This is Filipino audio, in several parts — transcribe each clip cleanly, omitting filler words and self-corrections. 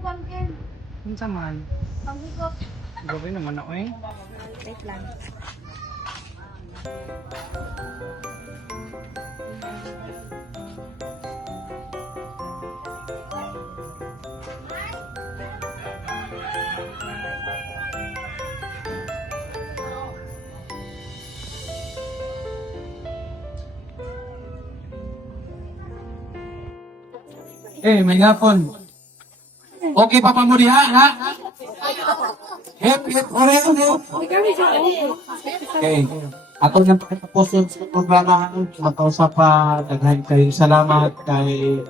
Ang saman. Gabi naman ako eh. Wait lang. May hapon. Okay pa mo diha, ha? Hip, oreo. Okay. Ako nang pakitapos sa programa, makausap pa, daghan kayo salamat kay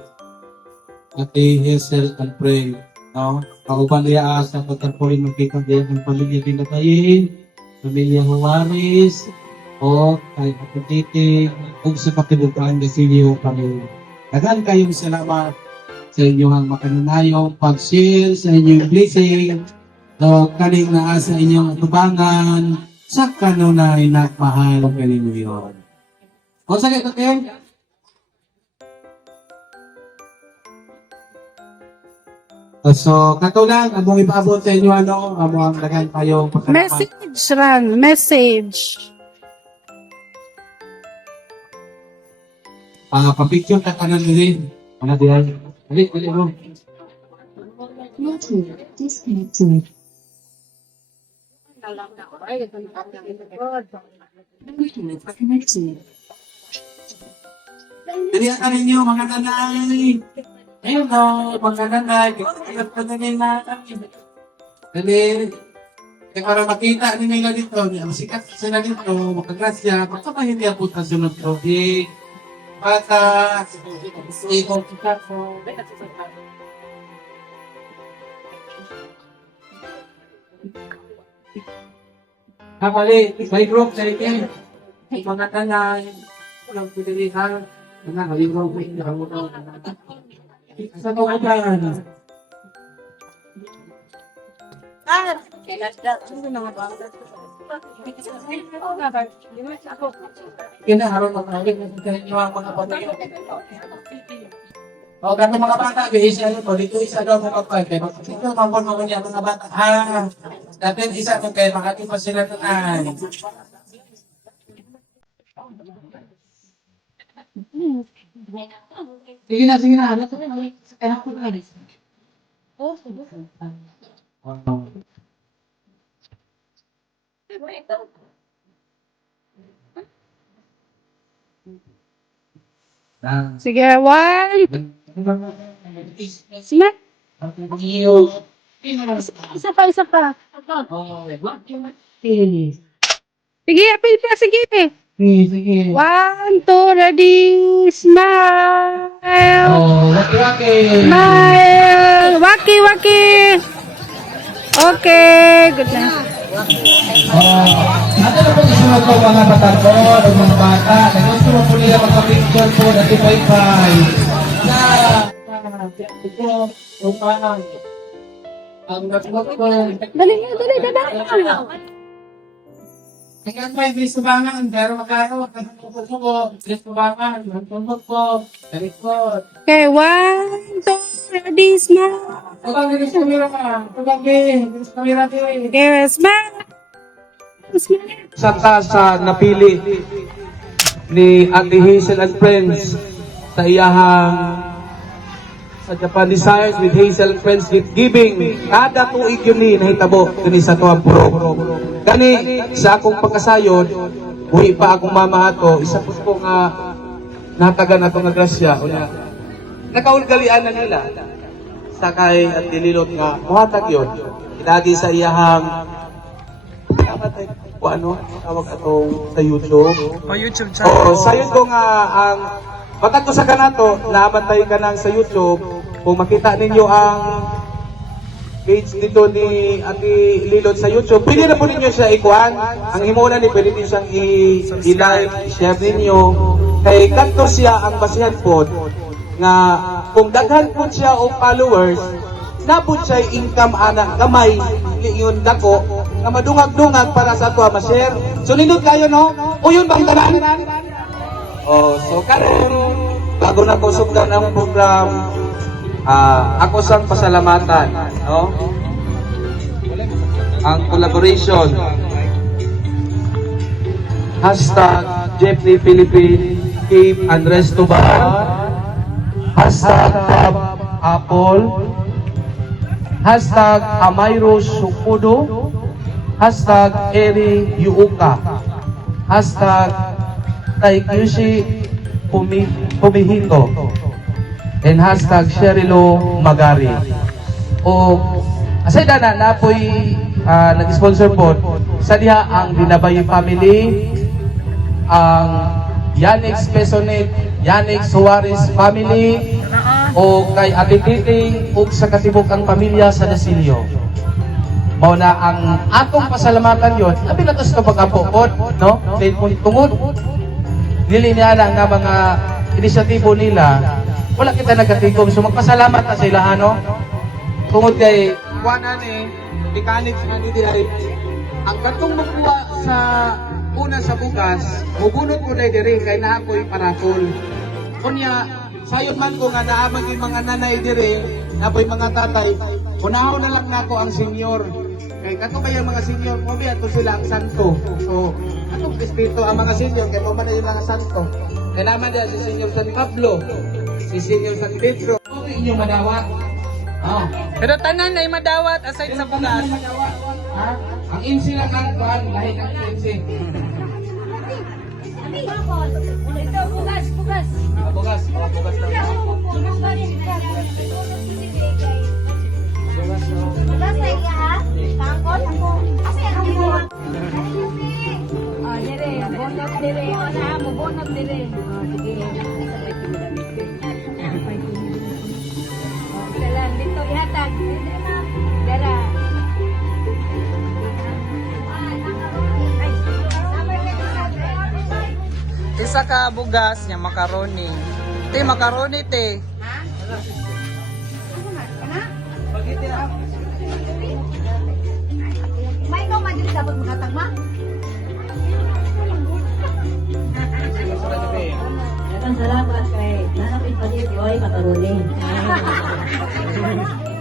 Ate Hazel and Pray. No? Kauban niya sa pagkapurin magkita din ng pamilya Dinatayin, pamilya Juarez, o kay Ate Titi, o sa pakibukaan na sinyo kami. Daghan kayong salamat sa inyong makanunayong pag-share, sa inyong blessing, no, kaning naa sa inyong tubangan, sa kanunay na mahal kaninyo yun. O sakit ito kayo? So, katulang, among ipaabot sa inyo, among lagan kayong pagkakaman. Message, Ran. Message. Papicture ka kanan din. Ano diyan? Dali mo. Bluetooth disconnected. Bluetooth connected. Dali ka ninyo, mga nanay. Ayun o, mga nanay. Kaya ka na nila. Dali. Kaya para makita nila dito, masikat sila dito, makagrasya, makapahindi ang puta sunod ko. Bata, ikong kita ko. Mali, may group sa ikin. Mga tanay, walang pinilihan. Mga group sa ikin. Sa mga tanay. Kinaharap ang kawin ng mga pamilya. O, ganito mga bata, isa ito, dito isa daw mga kapal. Kaya dito, mampon mo niya mga bata. Dapat isa ito kayo, makatipa sila ito ay. Sige na. Ano ito? Kaya ako na alis. Sige, one. Sige. Isa pa. Sige, apil pa, sige. Sige. 1, 2, ready, smile. Waki-waki. Smile. Waki. Okay, good na. Ano na po isunod po mga batarko o mga bata na gusto mo po nila magpapicture po na tibay-bay. Ang nagpag po. Dali. Tingnan mo, ibig subangan, pero magkano, magkano po, ibig subangan, magpapag po, talikod. Okay, 1, 2, ready, smile. Tubagin sa kamera ka, tubagin sa kamera ka. Okay, smile. Sa tasa napili ni Ate Hazel and Friends sa iyahang sa Japan Desires with Hazel and Friends gift giving kada tuig yun ni nahitabo kini sa tuwang puro kani sa akong pagkasayod buhi pa akong mama ato isa po nga natagan ato nga grasya unya nakaulgalian na nila sa kay at dililot nga muhatag yun idagi sa iyahang ano tawag atong sa YouTube. YouTube channel. Oo, sayon ko nga ang matag ko sa kanato, naabantay ka nang sa YouTube. Kung makita ninyo ang page dito ni Ate Lilot sa YouTube, pwede na po ninyo siya ikuan. Ang himuna ni pwede din siyang i-like, i-share ninyo. Kay kanto siya ang basihan po nga kung daghan po siya o followers, napod siya income anak gamay yun dako nga madungag-dungag para sa ato ma-share. So nindot kayo no? O yun bang tanan? So karon bago na ko sugdan ang program ako sang pasalamatan, no? Ang collaboration. Hashtag Jeepney Philippine Cape Andres Tubahan. Hashtag Tab Apple. Hashtag Amayro Sukudo. Hashtag Eri Yuuka. Hashtag Taikyushi Pumihito. And hashtag Sherilo Magari. O asay na napoy nag-sponsor po sa diha ang Dinabay family, ang Yanix Pesonet, Yanix Suarez family, o kay Ate Titing ug sa katibok ang pamilya sa Dasilio. Mao na ang atong pasalamatan yon. Abi na tas pagkapukod, no? Kay tungod dili niya na nga mga inisyatibo nila, wala kita nagatigom. So magpasalamat na sila, no? Tungod kay kuanan mechanics nga di ay ang katong magkuha sa una sa bugas, mubunot ko na diri kay naakoy parakol. Kunya sayon man ko nga naamang yung mga nanay diri, napoy mga tatay, unahaw na lang nako ang senior. Kay kato ba yung mga senior mo biya to sila ang santo. So atong respeto ang mga senior kay mo man yung mga santo. Kay naman dia si Senior San Pablo, si Senior San Pedro, okay inyong madawat. Oh. Pero tanan ay madawat aside sa bugas. Ha? Ang insi lang ang kuhan, lahit ang insi. Ito, bugas, bugas. Bugas, bugas lang. Bugas na iya, ha? Tangkot ako. Kasi ako mo. Dire, bonot dire. Wala mo, bonot dire. Sige. Salam, dito ihatag. Dara. Isa ka bugas niya macaroni. Te macaroni te. May ikaw man dito dapat makatag ma? Dagang salamat kay nanapit pa dito ay makaroni.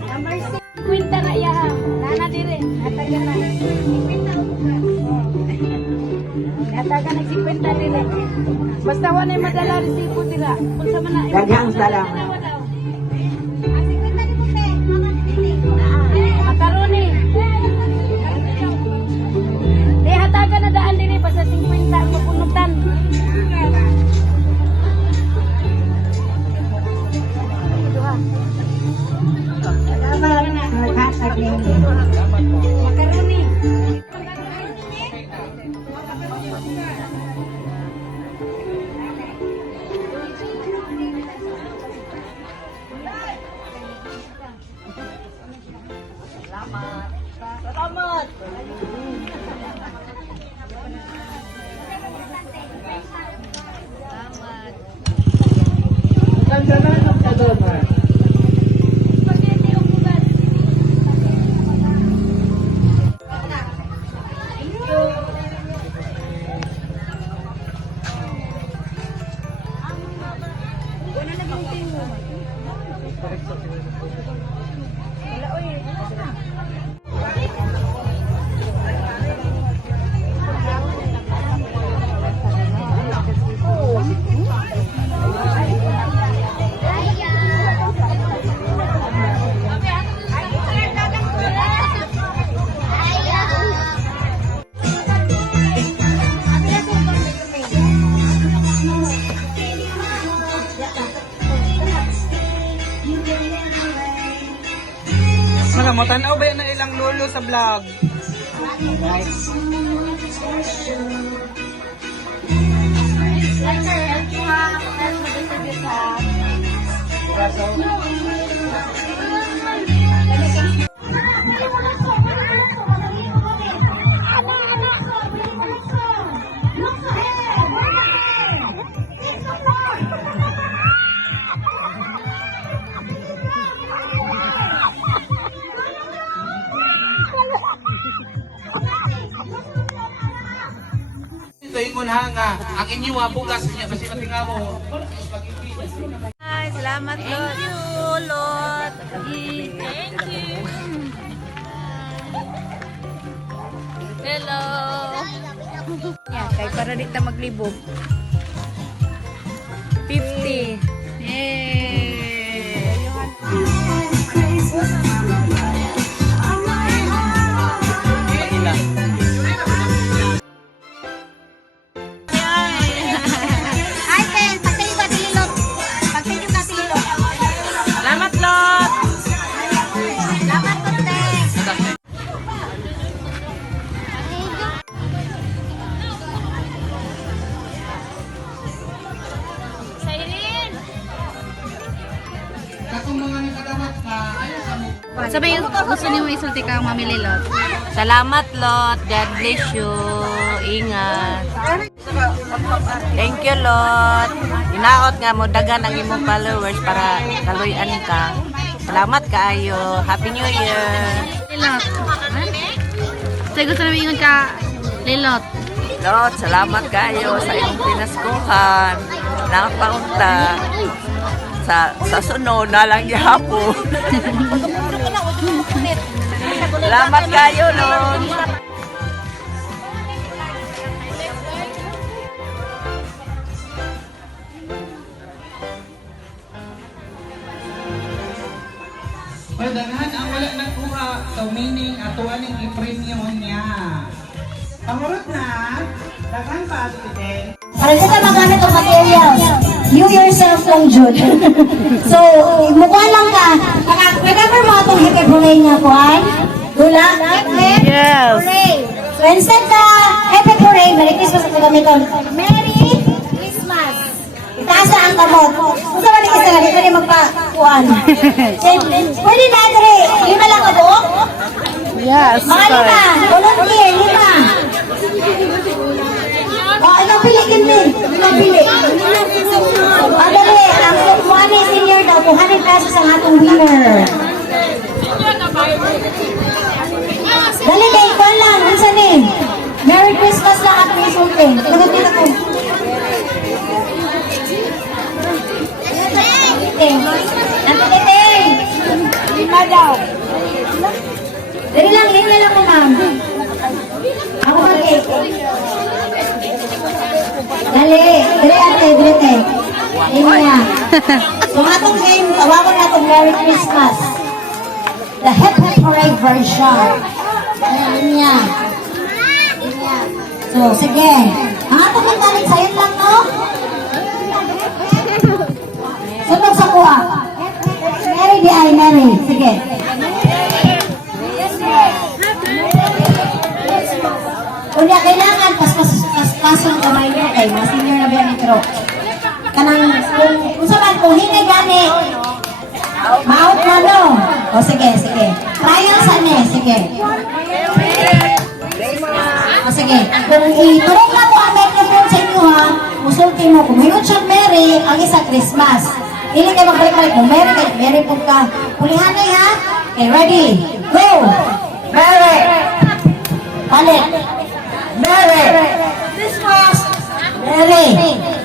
Number 6. Kwenta nga iya ha. Nana dire. Hatagan na. Hatagan na 50 dire. Basta wala yung madala resibo dira. Kung sa mana. Dagang salamat. Makaroni. Di hatagan na daan dire. Basta 50 ang mapunutan. Ito ha. Salamat. Maghatag ninyo. Makaroni. Spaghetti o bugas. Wala na bang tingo? Wala oy. Mga mo tanaw ba na ilang lolo sa vlog? Ito yung nga, ang inyong bugas niya, kasi matinga mo. Guys, Salamat, Lord. Thank you, Lord. Thank you. Hello. Yan, kay para dito maglibog. 50. Yay! Ay, Pen, pagtayo ka tililot. Pagtayo ka tililot. Salamat, Lord. Salamat po, Pen. Kakong mga nakadawat ka, ayaw sa mo. Sabi yung gusto niyo isulti kang mamililot. Salamat, Lord. God bless you. Ingat. Thank you, Lord. Inaot nga mo dagan ang imong followers para kaluyan ka. Salamat kaayo. Happy New Year. Lilot. Sabi gusto namin ingon ka lilot. Lord, salamat kaayo sa imong pinaskuhan. Nakapaunta. Sa sunod na lang gihapon. Salamat kayo, Lord. Well, daghan ang wala nagkuha. So, meaning, atuan yung i-premium niya. Pangurot na, daghan pa, Ate. Para sa magamit ang materials, you yourself lang, Jude. So, mukha lang ka. Remember mo itong happy hooray nga po, ay? Dula? Yes. Hooray! So, instead ka, happy hooray, Merry Christmas at gamiton. Merry Christmas! Itaasa ang kamot. Kung sa mali isa, hindi ka rin magpakuan. Pwede na, Dre. Lima lang ka po? Yes. Mga lima. Volunteer, lima. Ilang pili din din. Ilang pili. Madali, ang kukuhanin senior daw, 200 pesos ang atong winner. Dali kay ikaw lang, unsa ni? Merry Christmas lang at may sulting. Nagapit ako. Nantiting! Lima daw. Dali lang, lima lang mo, ma'am. Ako mag-cake. Dali, dali ate, dali ate. Lima na. So, atong game, tawagon na itong Merry Christmas. The Hip Hip Hooray version. Linya. Linya. So, sige. Ang atong mentalit sa'yo lang, no? Sunog sa kuha. Mary di ay, Mary. Sige. Kunya, kailangan pas-pas ang kamay niya kay mga senior na biya nitro. Kanang, kung saan, kung hindi gani, ma-out mo, no? O, sige, sige. Trial sa ne, sige. O, sige. Kung iturong lang mo ang microphone sa inyo, ha, musulti mo, kung mayroon siyang Mary, ang isa Christmas. Hindi kayo magbalik-balik mo, Mary, kay Mary po ka. Pulihanay, ha? Okay, ready? Go! Mary! Balik! Mary! Christmas! Mary!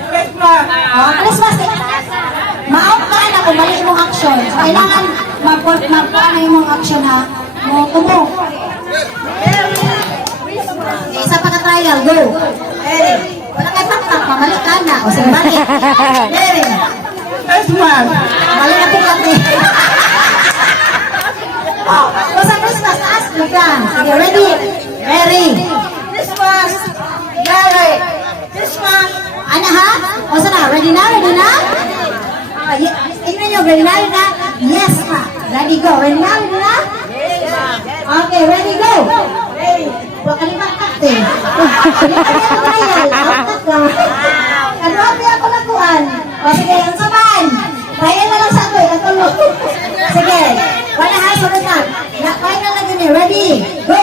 Christmas! Oh, Christmas! Ma-out ka na kung mali mong action. So, kailangan mag-ano yung mong action, ha? Mo, tumo. Okay, isa pa ka-trial. Go! Mary! Wala kayo taktak. Mamali ka na. O, sige, balik. Mary! Christmas! Mali na po kami. Oh, sa Christmas, taas mo ka. Sige, ready? Mary! Christmas! Mary! Christmas! Ano ha? O sana, ready na? Ready na? Tingnan nyo, ready na? Ready na? Yes ma! Ready go! Ready na? Ready na? Okay, ready go! Ready! Huwag ka limang kakte. Ano trial? Outak ka. Ano ako nakuhan? O sige, ang sabahan. Trial na lang sa ako. Natulog. Sige. Wala ha, sunod na. Final na din eh. Ready? Go!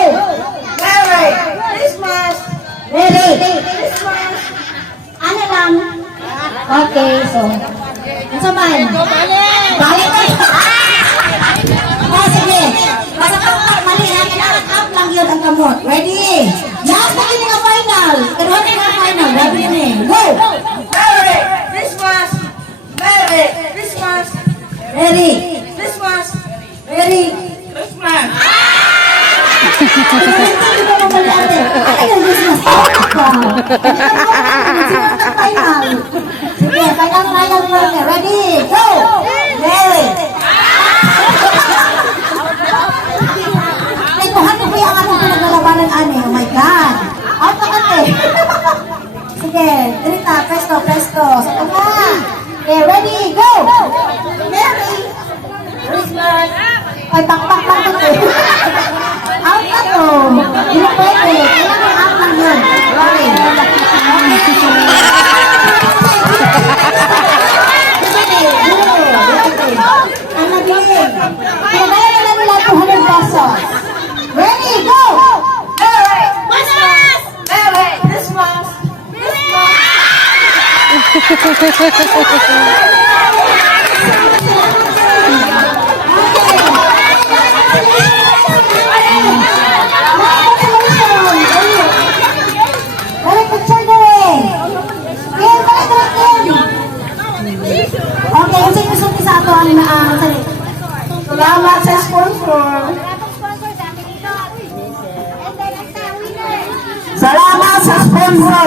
Merry Christmas! Ready? Christmas! Ano lang? Okay, so. Ang sabahan. Balik kayo. Oh, sige. Basta mali na. Kinakap lang yun ang kamot. Ready? Last na kayo nga final. Karoon na nga final. Ready na eh. Go! Merry Christmas! Merry Christmas! Merry Christmas. Merry Christmas! Hindi ko naman ate. Ay, Christmas. Final. Sige, final. Ready, go! Merry! Ay, kuhan ko yung aking pinaglalabanan, ane. Oh my God! Out na kate. Sige, Rita, presto. Sa na. Okay, ready, go! Merry Christmas! Ay, pak. Out na to. Hindi pwede. Kailangan out lang yun. Sorry. Ang naging. Kinabayan na nila 200 pesos. Ready, go! Merry Christmas! Merry Christmas! Balik picture doon. Game, balik game. Okay, yung gusto sa ato ang sali. Salamat sa sponsor. Salamat sa sponsor.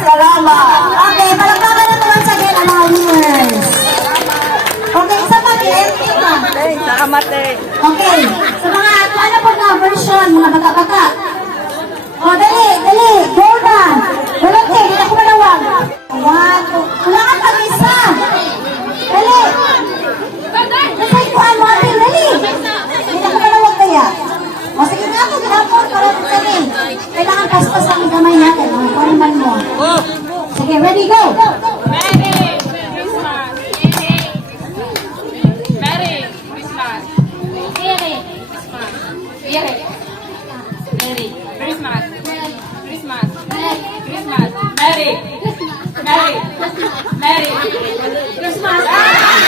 Salamat. Okay, palagpagan na naman sa game ang mga winners. Okay, isa pa game. Okay, sa mga ano po na version, mga bata-bata. O, dali, go na. Walang hindi ako manawag. 1, 2, wala kang pag-isa. Dali. Nasay ko ano atin, dali. Hindi ako manawag kaya. O, sige nga ako, ginapon para ito kami. Kailangan paspas ang gamay natin. O, paniman mo. Sige, ready, go.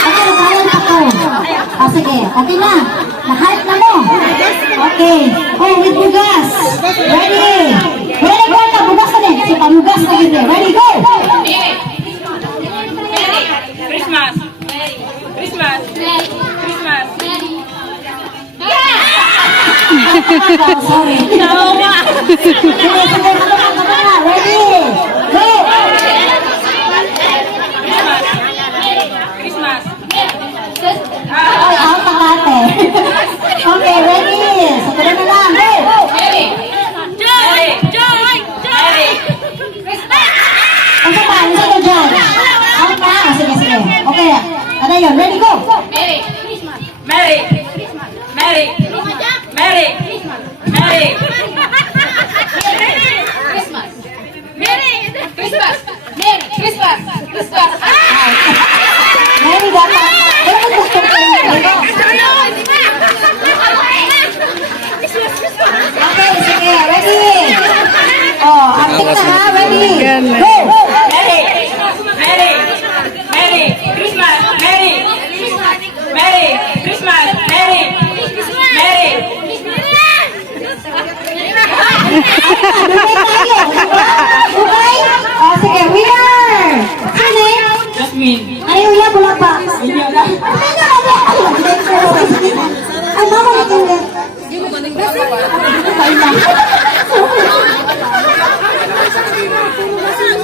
Okay, nakayan ako. O, sige, okay na. Nakayan na mo. Okay. Oh, with bugas. Ready. Ready, go na. Bugas na din. Sige, pamugas na din. Ready, go. Sorry. Sige, ready. Go. Ay, out ang ate. Okay, ready. Sabi na lang. Go. Ano pa? Ano sa dyan? Out na? Sige. Okay. Ano yun? Ready, go. Ready, dapat. Ready, gusto ko yun. Okay, sige. Ready. Oh, acting na ha. Ready. Go. Okay? Oh, sige. Winner! Sino? Jasmine. Ayaw niya, bulak pa. Ay, mama na kaya.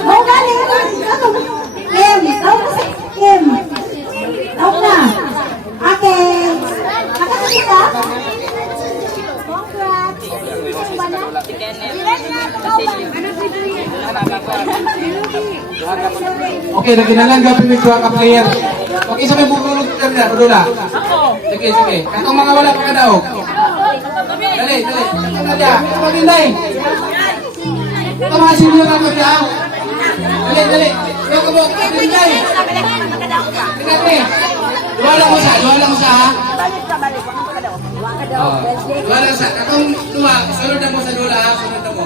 Oh, galing. Kim, tawag na si Kim. Tawag na. Okay. Nakakasip ka? Okay, lagi na lang gawin with ka player. Okay, sa may bubulog ka na, Dula. Sige. Katong mga wala pa kadaog. Dali. Ito maginday. Ito mga sinyo na kadaog. Dali. Ito ko mo, maginday. Tingnan Duwala mo sa ha? Duwala sa. Katong tuwa, sunod na mo sa Dula ha, sunod na mo.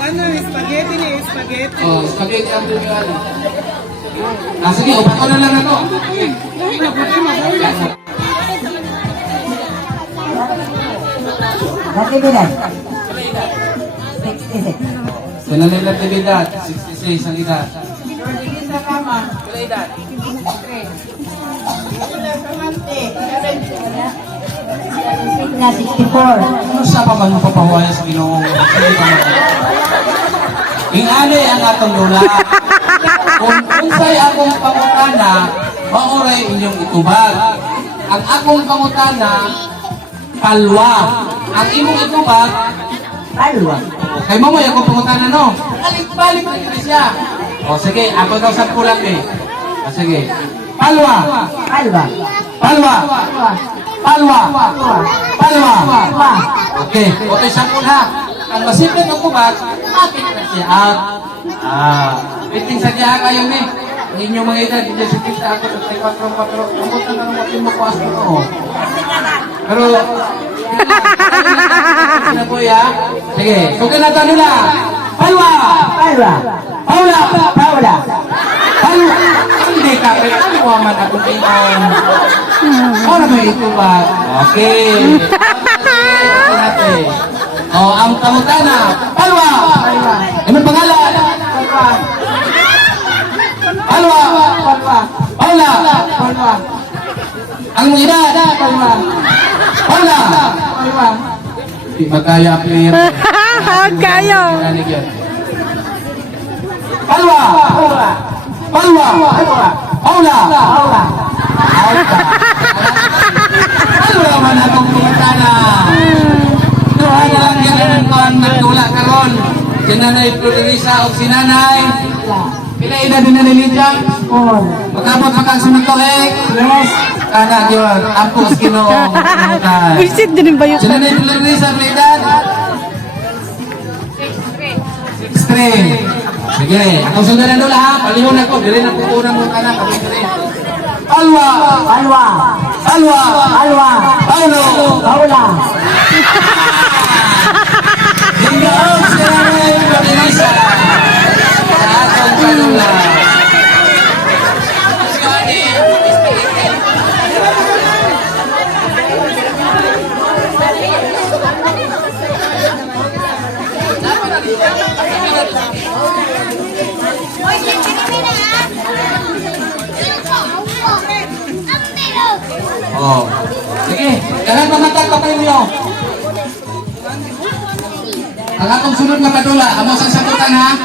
Spaghetti. Oh, spaghetti ang tuloy. Sige, upat ko na lang ako. Natibilan. 66. Kailan nila actividad? 66 ang edad. Sa kama. Na 64. Ano sa pa man papahuaya sa Ginoo? Ingani ang atong lula. Kung unsay akong pangutana, mauray inyong itubag. Ang akong pangutana, palwa. Ang imong itubag, palwa. Kay mo may akong pangutana, no? Balik-balik na siya. O sige, ako daw sa kulang eh. O sige. Palwa. Palwa. Palwa. Palwa. Palwa. Palwa. Okay, okay sa ha. Ang masipit ng kubag, bakit na siya out? Piting sa diya kayo ni. Ang inyong mga edad, hindi siya kita ako sa 3-4-4. Kamutan na naman yung makuas ko no. Pero, na po ya. Sige, sukin natin nila. Palwa! Palwa. Paula! Paula. Palwa! Hindi ka, kaya kuwaman ako tingin. Ano ba ito ba? Okay. Sige natin. Oh, ang pangutana, Palwa! Anong pangalan? Palwa! Paula! Ang mga edad? Paula! Di magkaya player. Kaya. Palwa! Palwa! Paula! Ano naman akong pangutana? Tuhan na lang yan ang nagtula karon. Si Nanay Florisa o si Nanay. Pila edad din na nilidyan? Magkabot sa kang sumitolek? Yes. Kana yun. Ako sa Ginoong. Visit din ba yun? Si Nanay Florisa, pila edad? 6'3". Sige. Akong sundan na ha. Palihon ako. Dili na po unang mong anak. Palwa! Palwa. Palwa! Palwa. Paulo! Paula. Hinggaong si Nanay Florisa. Sa atong kanula. Oh. Sige, jangan mamatag pa kayo. Ang atong sunod nga padula, amo sa sagutan ha.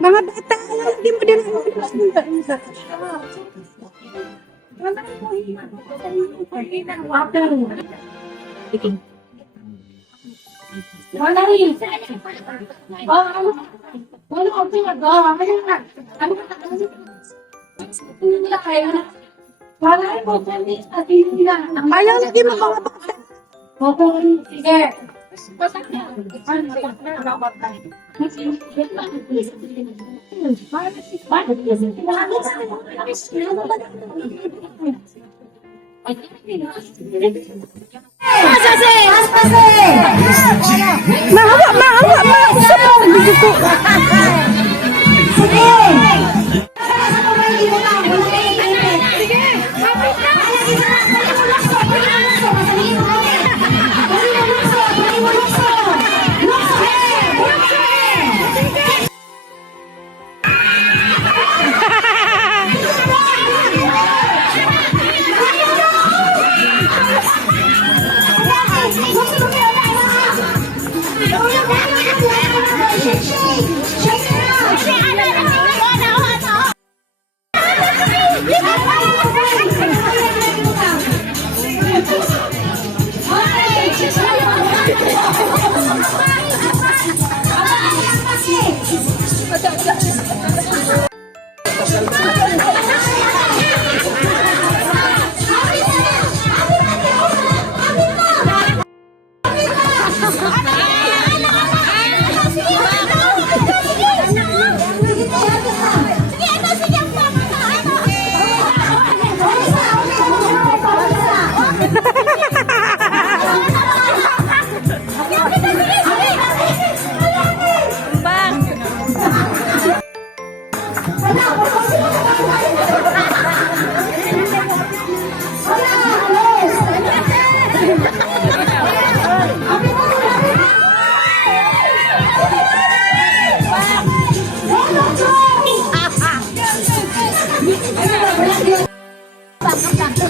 Mga bata, hindi mo din ayaw lagi mo mga bata. Shake it out.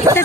Kita